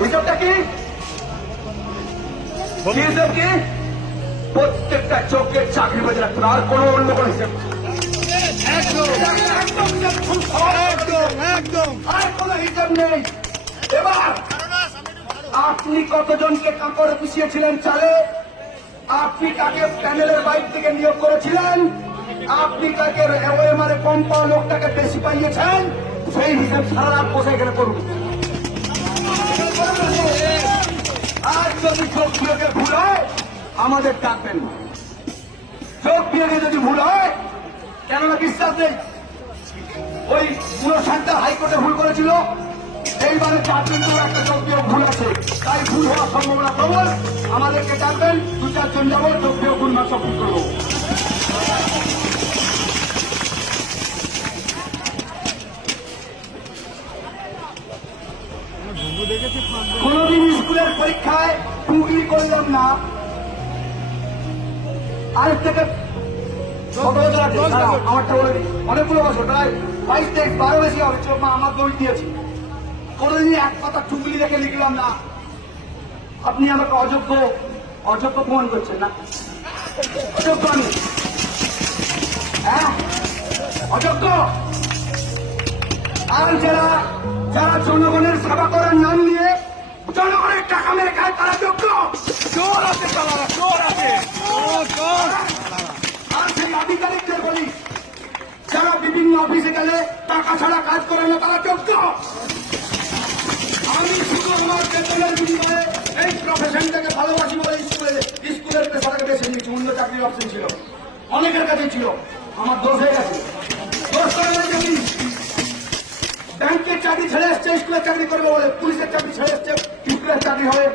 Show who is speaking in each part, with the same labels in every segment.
Speaker 1: হিসাবটা কি? হিসাব কি? প্রত্যেকটা চোখের চাকরি বাজে রাখতে আর কোনো অন্য কোনো হিসাব। একদম একদম আর কোনো হিসাব নেই। এবার আপনি কতজনকে কাপড়ে পুষিয়েছিলেন চালে? আপনি কাকে প্যানেলের বাইক থেকে নিয়োগ করেছিলেন? আপনি কাকে ওএমআর কম পাওয়া লোকটাকে বেশি পাইয়েছেন? সেই হিসাব সারা রাত বসে এখানে করুন আর যদি চোখ ভুল হয় আমাদের ডাকবেন না চোখ বিয়োগে যদি ভুল হয় কেননা বিশ্বাস নেই ওই পুরো হাইকোর্টে ভুল করেছিল এইবারে চারজন তো একটা চোখেও ভুল আছে তাই ভুল হওয়ার সম্ভাবনা প্রবল আমাদেরকে ডাকবেন দু চারজন যাব চোখেও ভুল মাত্র ভুল করব কোনদিন স্কুলের পরীক্ষায় টুকলি করলাম না। আরেক থেকে আমারটা বলে দিই। অনেকগুলো বছর প্রায় বাইশ তেইশ বারো বেশি হবে। চোখ মা আমার দিয়েছি। কোনোদিন এক কথা টুকলি রেখে লিখলাম না। আপনি আমাকে অযোগ্য অযোগ্য প্রমাণ করছেন না। অযোগ্য আমি। হ্যাঁ? অযোগ্য? আর যারা যারা জনগণের সেবা করার নাম নিয়ে জনগণের টাকা মেরে খায় তারা যোগ্য।
Speaker 2: চোর আছে চোর আছে।
Speaker 1: আর সেই আধিকারিকদের বলি, যারা বিভিন্ন অফিসে গেলে টাকা ছাড়া কাজ করে না, তারা যোগ্য। আমি শুধু আমার এই প্রফেশনটাকে ভালোবাসি বলে স্কুলে, স্কুলের পেশাটাকে নিয়েছি, অন্য চাকরির অপশন ছিল। অনেকের কাছে ছিল। আমার দোষ হয়ে গেছে। চাকরি ছেড়ে এসছে, স্কুলের চাকরি করবে বলে, পুলিশের চাকরি ছেড়ে এসছে স্কুলের চাকরি হবে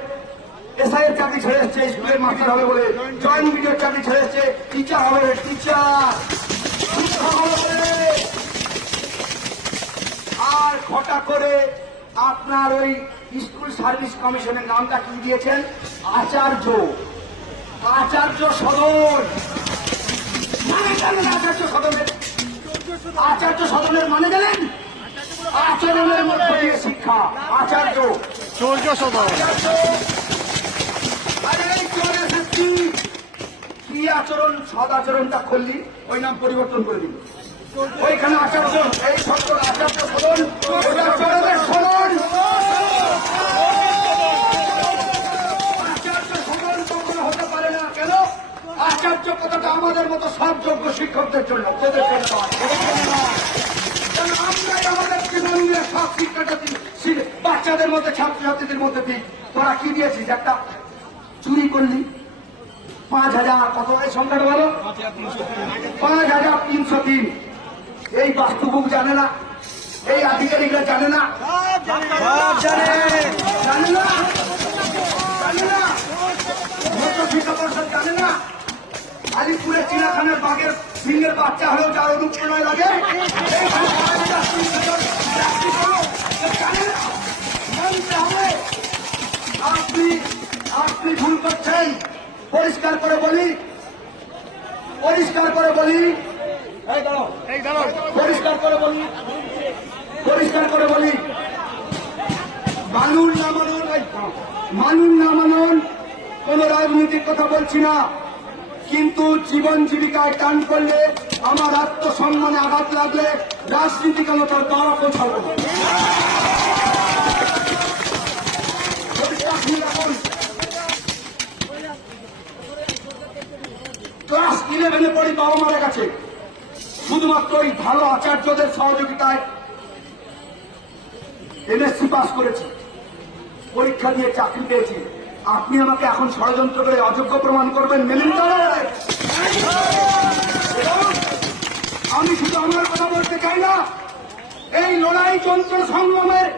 Speaker 1: এসআই এর চাকরি ছেড়ে এসছে, স্কুলের মাস্টার হবে বলে, জয়েন্ট মিডিয়ার চাকরি ছেড়ে এসছে, টিচার হবে টিচার। আর ঘটা করে আপনার ওই স্কুল সার্ভিস কমিশনের নামটা কি দিয়েছেন? আচার্য। আচার্য সদন। মানে আচার্য সদনের? আচার্য সদনের মানে জানেন আচরণের মধ্যে দিয়ে শিক্ষা আচার্য।
Speaker 2: চোর্য
Speaker 1: কি আচরণ সদ আচরণটা করলি ওই নাম পরিবর্তন করে দিল ওইখানে আচার্য এই শব্দ আচার্য পারে না। কেন? আচার্য কথাটা আমাদের মতো সব যোগ্য শিক্ষকদের জন্য তোদের জন্য নয়, তোদের জন্য নয়। কেন আমরাই আমাদের জীবনের সব বাচ্চাদের মধ্যে, ছাত্রছাত্রীদের মধ্যে দিই তোরা কি দিয়েছিস একটা চুরি করলি। পাঁচ হাজার, কত? সংখ্যাটা বলো। পাঁচ হাজার তিনশো তিন। এই বাস্তুবুক জানে না। এই আধিকারিকরা জানে না।
Speaker 2: জানে।
Speaker 1: জানে না। জানে না। জানে না। আলিপুরে চিড়াখানের বাঘের সিংহের বাচ্চা হলেও যার অনুপ্রেরণায় লাগে আপনি আপনি ভুল করছেন। পরিষ্কার করে বলি পরিষ্কার করে বলি। পরিষ্কার করে বলি পরিষ্কার করে বলি। মানুন না মানুন এই, মানুন না কোন রাজনৈতিক কথা বলছি না। কিন্তু জীবন জীবিকায় টান করলে আমার আত্মসম্মানে আঘাত লাগলে রাজনীতি কেন তার দ্বারা পৌঁছাবো। ক্লাস ইলেভেনে পড়ি বাবা মারা গেছে শুধুমাত্র ওই ভালো আচার্যদের সহযোগিতায় এমএসসি পাস করেছি। পরীক্ষা দিয়ে চাকরি পেয়েছি। আপনি আমাকে এখন ষড়যন্ত্র করে অযোগ্য প্রমাণ করবেন এবং আমি শুধু আমার কথা বলতে চাই না, এই লড়াই যন্ত্র সংগ্রামের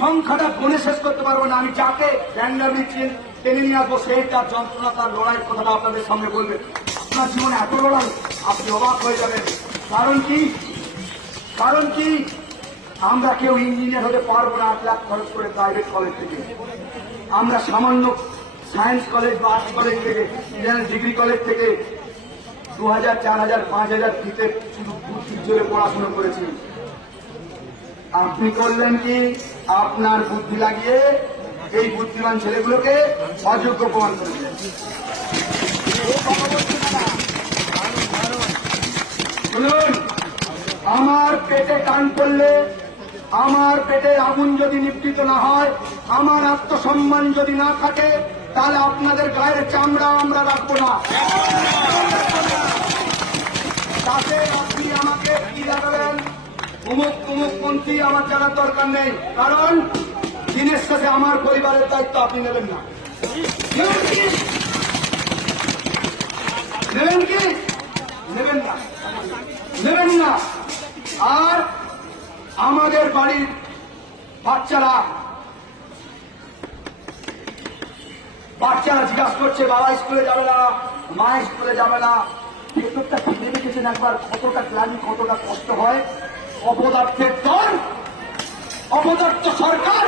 Speaker 1: সংখ্যাটা গুণে শেষ করতে পারব না। আমি যাকে র্যান্ডামলি টেনে নিয়ে আসব, সেই তার যন্ত্রণা, তার লড়াইয়ের কথাটা আপনাদের সামনে বলবে। আপনার জীবনে এত লড়াই, আপনি অবাক হয়ে যাবেন। কারণ কি? কারণ কি? আমরা কেউ ইঞ্জিনিয়ার হতে পারব না আট লাখ খরচ করে প্রাইভেট কলেজ থেকে। আমরা সামান্য সায়েন্স কলেজ বা আর্টস কলেজ থেকে ডিগ্রি কলেজ থেকে দু হাজার চার হাজার পাঁচ হাজার ফিতে শুধু বুদ্ধির জোরে পড়াশোনা করেছি। আপনি করলেন কি? আপনার বুদ্ধি লাগিয়ে এই বুদ্ধিমান ছেলেগুলোকে অযোগ্য প্রমাণ করেছেন আমার পেটে টান পড়লে আমার পেটে আগুন যদি নিবৃত না হয়, আমার আত্মসম্মান যদি না থাকে, তাহলে আপনাদের গায়ের চামড়া আমরা রাখব না। তাতে আপনি আমাকে কি লাগাবেন? অমুক অমুক মন্ত্রী আমার জানার দরকার নেই। কারণ দিনের সাথে আমার পরিবারের দায়িত্ব আপনি নেবেন না? নেবেন কি? নেবেন না। নেবেন না। আর আমাদের বাড়ির বাচ্চারা বাচ্চারা জিজ্ঞাসা করছে, বাবা, স্কুলে যাবে না, মা স্কুলে যাবে না। ভেতরটা ভেবে দেখেছেন একবার কতটা ক্লান্তি, কতটা কষ্ট হয়? অপদার্থের দল, অপদার্থ সরকার,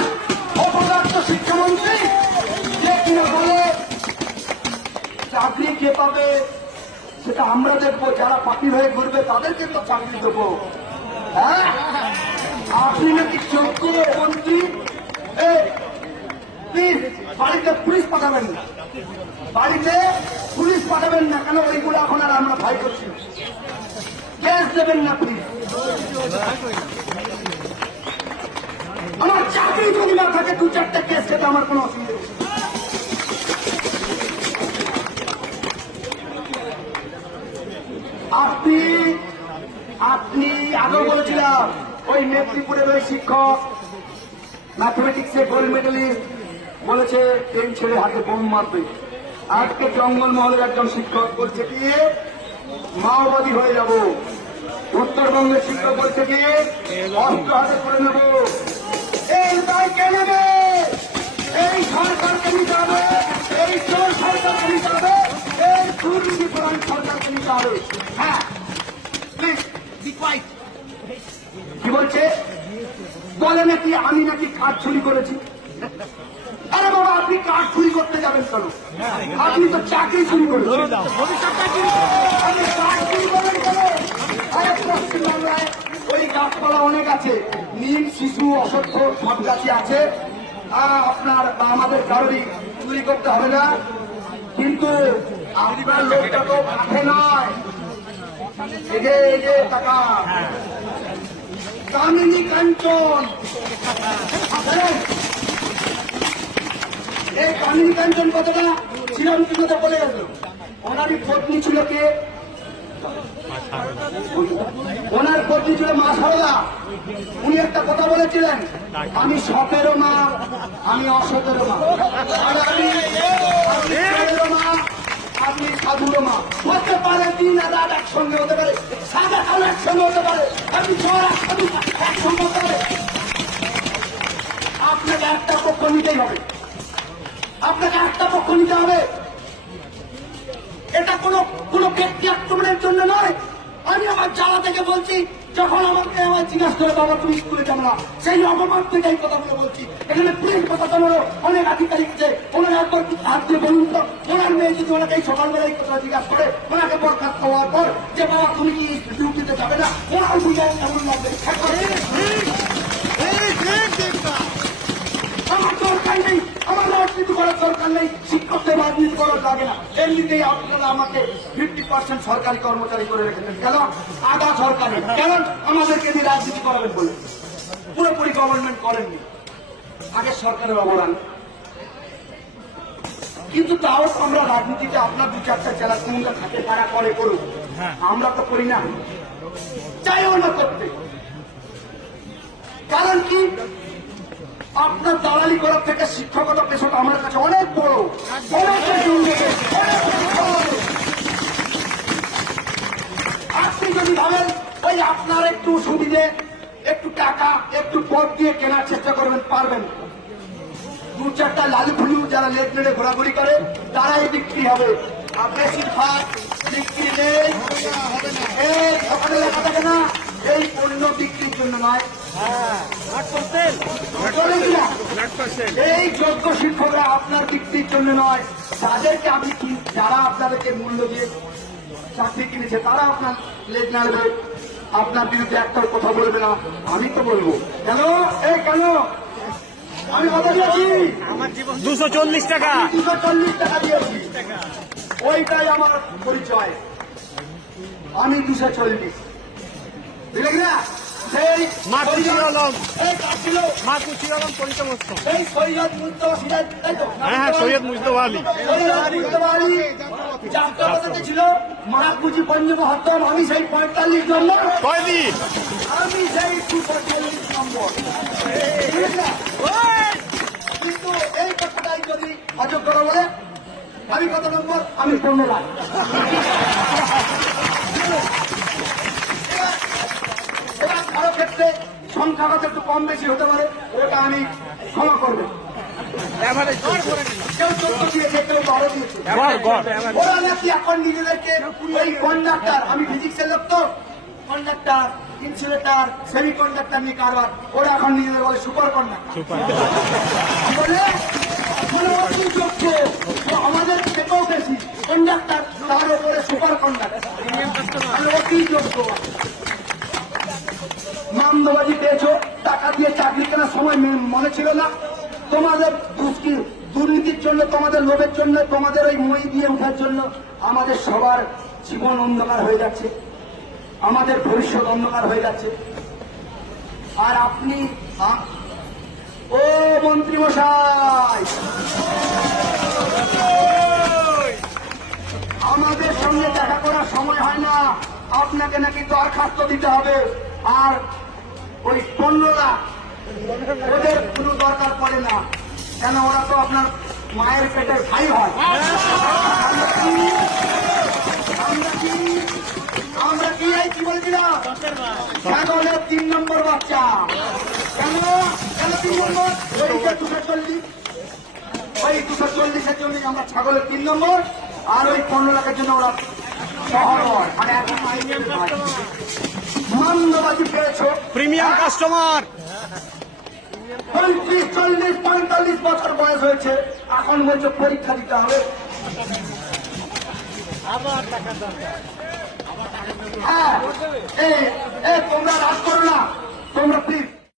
Speaker 1: অপদার্থ শিক্ষামন্ত্রী, যে কিনা বলে চাকরি কে পাবে, সেটা আমরা দেখব, যারা পাপি হয়ে ঘুরবে, তাদেরকে তো চাকরি দেবো। হ্যাঁ? আপনি নাকি যোগ্য মন্ত্রী প্লিজ বাড়িতে পুলিশ পাঠাবেন না। বাড়িতে পুলিশ পাঠাবেন না কেন? ওইগুলো এখন আর আমরা ভয় করছি। গ্যাস দেবেন না প্লিজ আমার চাকরি যদি না থাকে, দু চারটা কেস খেতে আমার কোনো অসুবিধা নেই। আপনি আপনি আগেও বলেছিলাম, ওই মেদিনীপুরের ওই শিক্ষক ম্যাথমেটিক্সে গোল্ড মেডেলিস্ট বলেছে ট্রেন ছেড়ে হাতে বোম মারবে। আজকে জঙ্গলমহলের একজন শিক্ষক বলছে কি, মাওবাদী হয়ে যাব। উত্তরবঙ্গের শিক্ষক বলছে কি, অস্ত্র হাতে করে নেব। এই দায় কে নেবে, এই সরকারকে নিতে হবে, এই চোর সরকারকে নিতে হবে, এই দুর্নীতি প্রধান সরকারকে নিতে হবে। হ্যাঁ বলে নাকি আমি নাকি কাঠ চুরি করেছি? আরে বাবা আপনি কাঠ চুরি করতে যাবেন কেন? আপনি তো চাকরি চুরি করেছেন। কাঠ চুরি করবেন কেন? আরে পশ্চিমবাংলায় ওই গাছপালা অনেক আছে। নিম শিশু অসত্য সব গাছই আছে। আপনার বা আমাদের কারোরই চুরি করতে হবে না। কিন্তু আপনার লোকটা তো কাঠে নয়। এই যে এই যে টাকা। কামিনী কাঞ্চন এই কামিনী কাঞ্চন কথাটা চিরঞ্জীবতে বলে গেল ওনারই পত্নী ছিল কে ওনার পত্নী ছিল মা সারদা উনি একটা কথা বলেছিলেন আমি সতেরো মা আমি অসতেরো মা আর আমি আমি সতেরো মা আপনি সাধুরো মা। হতে পারে আর রাত একসঙ্গে হতে পারে সাদা কালো একসঙ্গে হতে পারে আপনি একসঙ্গে হতে পারে। আপনাকে একটা পক্ষ নিতেই হবে। আপনাকে একটা পক্ষ নিতে হবে। এটা কোনো কোনো ব্যক্তি আক্রমণের জন্য নয়। আমি আমার জ্বালা থেকে বলছি, যখন আমাকে আমার জিজ্ঞাসা করে, বাবা, তুমি স্কুলে যাব না? সেই অপমান থেকে এই কথাগুলো বলছি। এখানে পুলিশ প্রশাসনেরও অনেক আধিকারিক আছে। ওনার হাত দিয়ে বলুন তো, ওনার মেয়ে যদি ওনাকে এই সকালবেলা এই কথা জিজ্ঞাসা করে ওনাকে বরখাস্ত হওয়ার পর যে বাবা তুমি কি ডিউটিতে যাবে না ওনার বুঝে এমন লাগবে আমার এমনিতেই আপনারা সরকারি কর্মচারী করে রেখেছেন কেন আধা সরকারি কেন আমাদেরকে রাজনীতি করাবেন বলে পুরোপুরি গভর্নমেন্ট করেননি আগের সরকারের অবদান কিন্তু তাও আমরা রাজনীতিতে আপনার দু চারটা জেলা কোনটা থাকে তারা করে করুক আমরা তো করি না। চাইও না করতে। কারণ কি? আপনার দালালি করার থেকে শিক্ষকতা পেশাটা আমার কাছে অনেক বড়। আপনি যদি ভাবেন ওই আপনার একটু সুবিধে একটু টাকা একটু পথ দিয়ে কেনার চেষ্টা করবেন পারবেন চারটা লালু ফুলু যারা লেট নেড়ে ঘোরাঘুরি করে, তারাই বিক্রি হবে। বিক্রি নেই। এই পণ্য বিক্রির জন্য নয়? এই যোগ্য শিক্ষকরা আপনার বিক্রির জন্য নয়। তাদেরকে আপনি যারা আপনাদেরকে মূল্য দিয়ে চাকরি কিনেছে, তারা আপনার লেট নাড়বে আপনার বিরুদ্ধে একটাও কথা বলবে না। আমি তো বলব। কেন? এই কেন? আমি কত দিয়েছি।
Speaker 2: দুশো চল্লিশ টাকা।
Speaker 1: দুশো চল্লিশ টাকা দিয়েছি। ওইটাই আমার পরিচয়। আমি দুশো চল্লিশ। বুঝলে কি না সেই
Speaker 2: আলম। আলম
Speaker 1: সৈয়দ মুস্তফা সিরাজ
Speaker 2: হ্যাঁ হ্যাঁ সৈয়দ মুজতবা আলী
Speaker 1: সৈয়দ মুস্তফা আলী যাত্রাপাতাতে ছিল। মারাকুচি পঞ্চম হত্যম আমি সেই পঁয়তাল্লিশ নম্বর।
Speaker 2: কয়দিন?
Speaker 1: আমি সেই দুশো চল্লিশ নম্বর না? কিন্তু এই কথাটাই যদি অযোগ্য বলে আমি কত নম্বর? আমি লাখ এবার কারও ক্ষেত্রে সংখ্যাগত একটু কম বেশি হতে পারে ওটা আমি ক্ষমা করব। কেউ চোদ্দ দিয়েছে কেউ বারো দিয়েছে। ওরা নাকি এখন নিজেদেরকে ওই কন্ডাক্টর আমি ফিজিক্সের লোক তো কন্ডাক্টর ইনসুলেটার সেমি নিয়ে কারবার। ওরা এখন নিজেদের বলে সুপার আমাদের থেকেও বেশি। তার উপরে সুপার পেয়েছ, টাকা দিয়ে চাকরি কেনার সময় মনে ছিল না? তোমাদের দুষ্কি দুর্নীতির জন্য, তোমাদের লোভের জন্য, তোমাদের ওই মই দিয়ে ওঠার জন্য আমাদের সবার জীবন অন্ধকার হয়ে যাচ্ছে। আমাদের ভবিষ্যৎ অন্ধকার হয়ে যাচ্ছে। আর আপনি ও মন্ত্রী মশাই! আমাদের সঙ্গে দেখা করার সময় হয় না। আপনাকে নাকি দরখাস্ত দিতে হবে। আর ওই লাখ ওদের কোনো দরকার পড়ে না। কেন, ওরা তো আপনার মায়ের পেটের ভাই হয়। আমরা কি- কি এই ছাগলের তিন নম্বর বাচ্চা। কেন? কেন তিন নম্বর? ওই যে দুশো চল্লিশ। ওই দুশো চল্লিশের জন্য আমরা ছাগলের তিন নম্বর আর ওই পনেরো লাখের জন্য ওরা শহর। মানে এখন মন্দবাজি পেয়েছ।
Speaker 2: প্রিমিয়াম কাস্টমার
Speaker 1: পঁয়ত্রিশ চল্লিশ পঁয়তাল্লিশ বছর বয়স হয়েছে। এখন বলছে পরীক্ষা দিতে হবে। হ্যাঁ এই এই তোমরা রাজ করো না। তোমরা প্লিজ